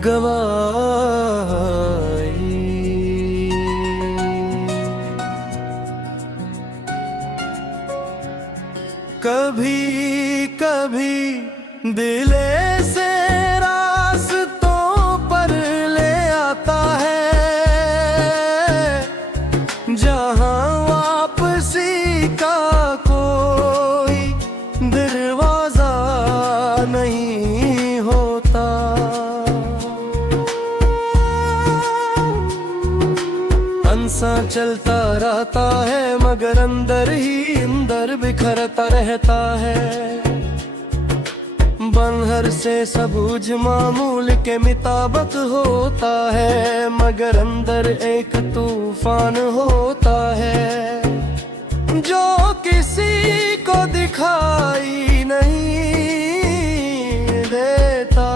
गवाई। कभी कभी दिले से रास्तों पर ले आता है, जहां वापसी का कोई दरवाजा नहीं होता। अंसा चलता रहता है मगर अंदर ही अंदर बिखरता रहता है। बनहर से सबूज मामूल के मुताबिक होता है, मगर अंदर एक तूफान होता है जो किसी को दिखाई नहीं देता।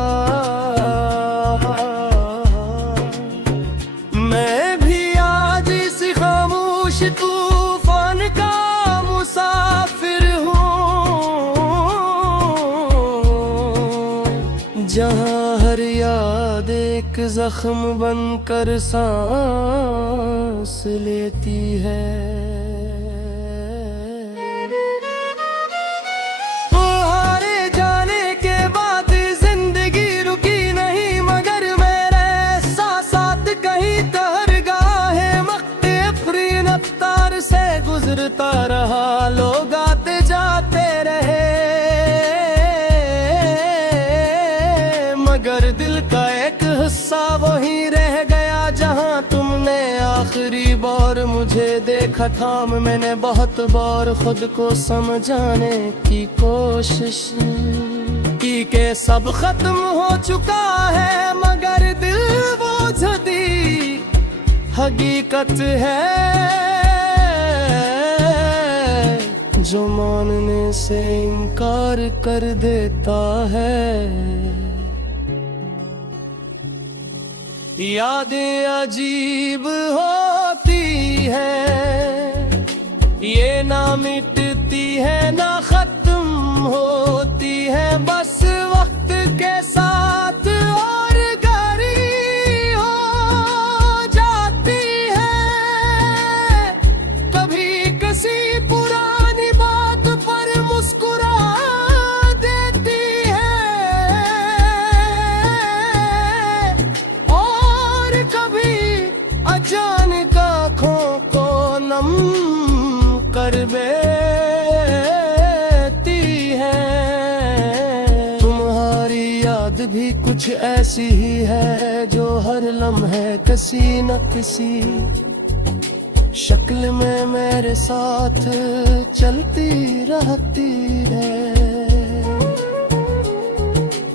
मैं भी आज इस खामोश तूफान का मुसाफिर हूँ, जहाँ हर याद एक जख्म बनकर सांस लेती है। हारे जाने के बाद जिंदगी रुकी नहीं, मगर मेरे साथ कहीं ठहरगाहे मख्ते अफरीन अफ्तार से गुजरता रहा। लोग आते जाते रहे मगर दिल का एक हिस्सा वहीं रह गया जहां तुमने आखिरी बार मुझे देखा था। मैंने बहुत बार खुद को समझाने की कोशिश की कि सब खत्म हो चुका है, मगर दिल वो झदी हकीकत है जो मानने से इनकार कर देता है। यादें अजीब होती है, ये ना मिटती है ना खत्म होती है, बस वक्त के साथ और गहरी हो जाती है। कभी किसी पुरानी बात पर मुस्कुरा देती है और कभी अचानक आँखों को नम कर देती है। तुम्हारी याद भी कुछ ऐसी ही है जो हर लम्हे किसी न किसी शक्ल में मेरे साथ चलती रहती है।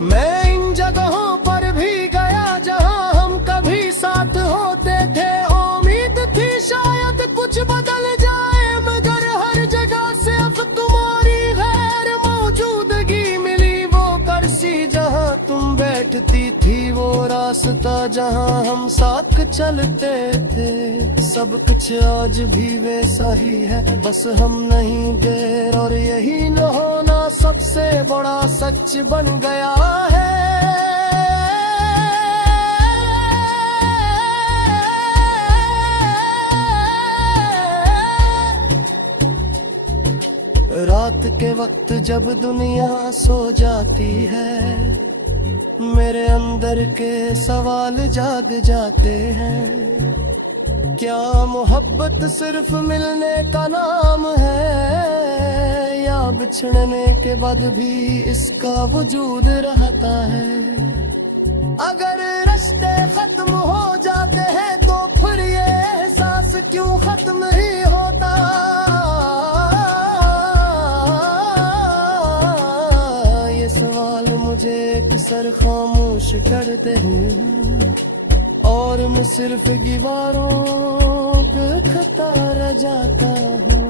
मैं इन जगहों पर भी गया जहां हम कभी साथ होते थे। उम्मीद थी शायद कुछ बदल जाए, मगर हर जगह से अब तुम्हारी गैर मौजूदगी मिली। वो कुर्सी जहां तुम बैठती थी, वो रास्ता जहां हम साथ चलते थे, सब कुछ आज भी वैसा ही है, बस हम नहीं देर और यही न होना सबसे बड़ा सच बन गया है। रात के वक्त जब दुनिया सो जाती है, मेरे अंदर के सवाल जाग जाते हैं। क्या मोहब्बत सिर्फ मिलने का नाम है, या बिछड़ने के बाद भी इसका वजूद रहता है? अगर रिश्ते खत्म हो जाते हैं तो फिर ये एहसास क्यों खत्म ही होता? ये सवाल मुझे अक्सर खामोश करते हैं और मैं सिर्फ दीवारों पे खता रह जाता हूँ।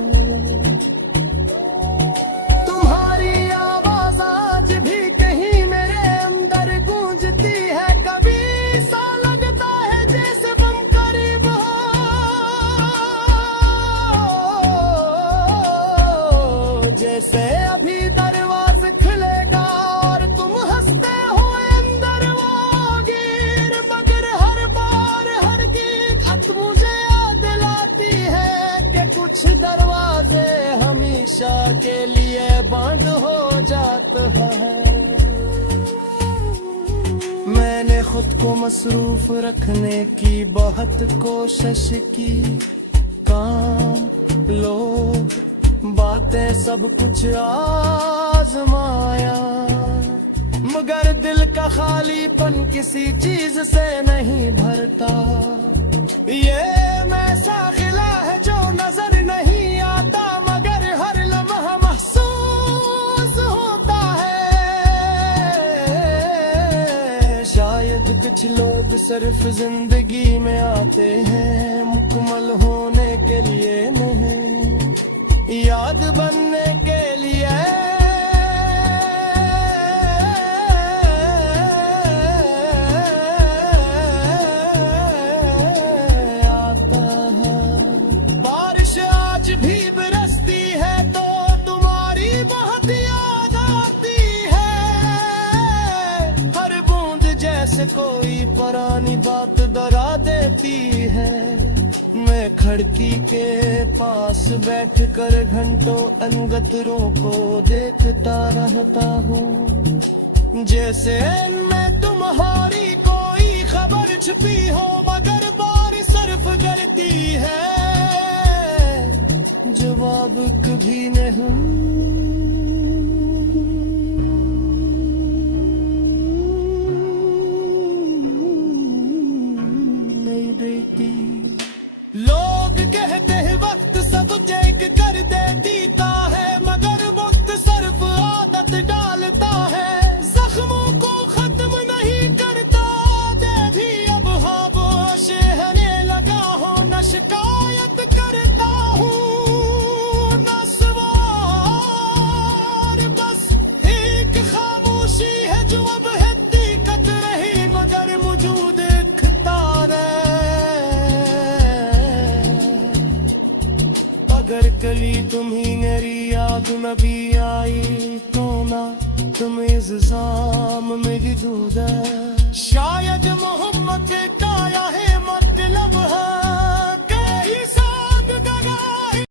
तुम्हारी आवाज आज भी कहीं मेरे अंदर गूंजती है। कभी सा लगता है जैसे तुम करीब हो, जैसे अभी दरवाज़ा खुलेगा और तुम हंसते हुए अंदर आओगे। कुछ दरवाजे हमेशा के लिए बंद हो जाते हैं। मैंने खुद को मसरूफ रखने की बहुत कोशिश की, काम, लोग, बातें सब कुछ आजमाया, मगर दिल का खालीपन किसी चीज से नहीं भरता। ये मैं साखिला है जो नजर नहीं आता, मगर हर लम्हा महसूस होता है। शायद कुछ लोग सिर्फ जिंदगी में आते हैं मुकम्मल होने के लिए नहीं, याद बनने के लिए। कोई पुरानी बात डरा देती है। मैं खिड़की के पास बैठकर घंटों अनगतरों को देखता रहता हूँ, जैसे मैं तुम्हारी कोई खबर छुपी हो, मगर बारिश सिर्फ गिरती है, जवाब कभी नहीं देती। लोग कहते हैं वक्त सब जैक कर देता है, मगर वक्त सिर्फ आदत डालता है, जख्मों को खत्म नहीं करता। दे भी अब खामोश रहने लगा हो, न शिकायत करता हूँ न सवार, बस एक खामोशी है जो अब हकीकत रही, मगर मौजूद अगर कली तुम्ही मेरी याद न भी आई तो ना तुम इल्जाम मेरी दूध है। शायद मोहब्बत का है